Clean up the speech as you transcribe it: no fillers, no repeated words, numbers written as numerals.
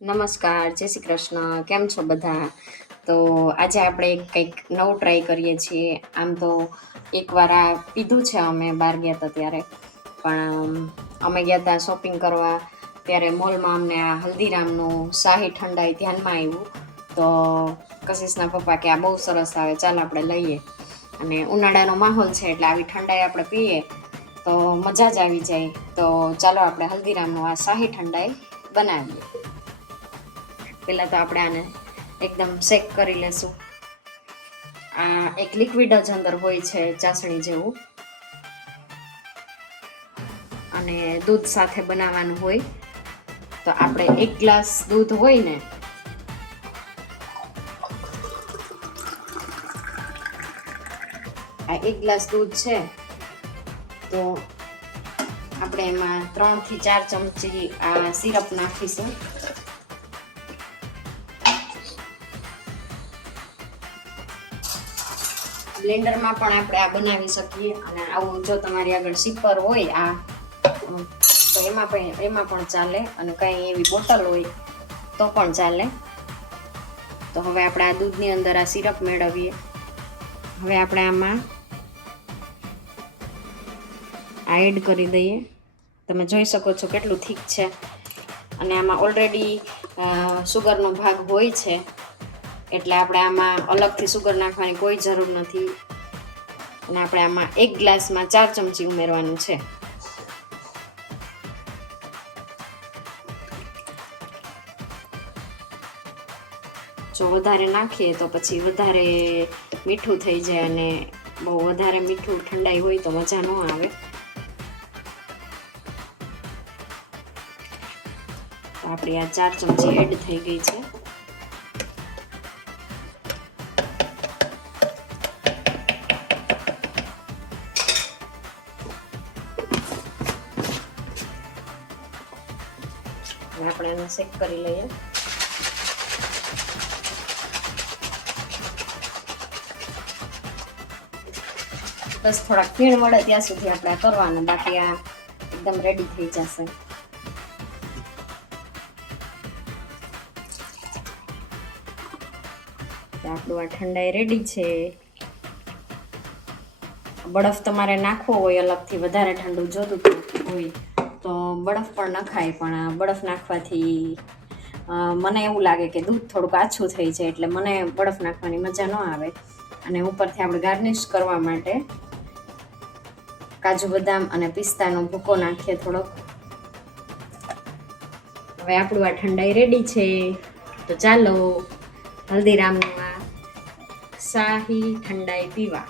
નમસ્કાર, જય શ્રી કૃષ્ણ. કેમ છો બધા? તો આજે આપણે કંઈક નવું ટ્રાય કરીએ છીએ. આમ તો એકવાર આ પીધું છે અમે બહાર ગયા હતા ત્યારે, પણ અમે ગયા હતા શોપિંગ કરવા ત્યારે મોલમાં અમને આ હલ્દીરામનું શાહી ઠંડાઈ ધ્યાનમાં આવ્યું. તો કશિશના પપ્પા કે આ બહુ સરસ આવે, ચાલ આપણે લઈએ. અને ઉનાળાનો માહોલ છે એટલે આવી ઠંડાઈ આપણે પીએ તો મજા જ આવી જાય. તો ચાલો આપણે હલ્દીરામનું આ શાહી ઠંડાઈ બનાવીએ. પહેલાં તો આપણે આને એકદમ શેક કરી લેશું. આ એક લિક્વિડ જ અંદર હોય છે, ચાસણી જેવું, અને દૂધ સાથે બનાવવાનું હોય. તો આપણે 1 ગ્લાસ દૂધ હોય ને, આ 1 ગ્લાસ દૂધ છે તો આપણે એમાં 3 થી 4 ચમચી આ સિરપ નાખીશું. બ્લેન્ડરમાં પણ આપણે આ બનાવી શકીએ, અને આવું જો તમારી આગળ સિપર હોય આ તો એમાં પણ ચાલે, અને કંઈ એવી બોટલ હોય તો પણ ચાલે. તો હવે આપણે આ દૂધની અંદર આ સિરપ મેળવીએ. હવે આપણે આમાં આ એડ કરી દઈએ. તમે જોઈ શકો છો કેટલું થીક છે, અને આમાં ઓલરેડી સુગરનો ભાગ હોય છે એટલે આપણે આમાં અલગથી સુગર નાખવાની કોઈ જરૂર નથી. અને આપણે આમાં 1 ગ્લાસમાં 4 ચમચી ઉમેરવાનું છે. જો વધારે નાખીએ તો પછી વધારે મીઠું થઈ જાય, અને બહુ વધારે મીઠું ઠંડાઈ હોય તો મજા ન આવે. તો આપણી આ 4 ચમચી એડ થઈ ગઈ છે. આપણે એને શેક કરી લઈએ. બસ થોડાક ફીણ મળે ત્યાં સુધી આપણે કરવાનું, બાકી આ એકદમ રેડી થઈ જશે. આપણું આ ઠંડાઈ રેડી છે. બરફ તમારે નાખવો હોય અલગથી, વધારે ઠંડુ જોતું હોય તો બરફ પણ નખાય, પણ બરફ નાખવાથી મને એવું લાગે કે દૂધ થોડુંક આછું થઈ જાય, એટલે મને બરફ નાખવાની મજા ન આવે. અને ઉપરથી આપણે ગાર્નિશ કરવા માટે કાજુ બદામ અને પિસ્તાનો ભૂકો નાખીએ થોડોક. હવે આપણું આ ઠંડાઈ રેડી છે. તો ચાલો હલ્દીરામનું આ શાહી ઠંડાઈ પીવા.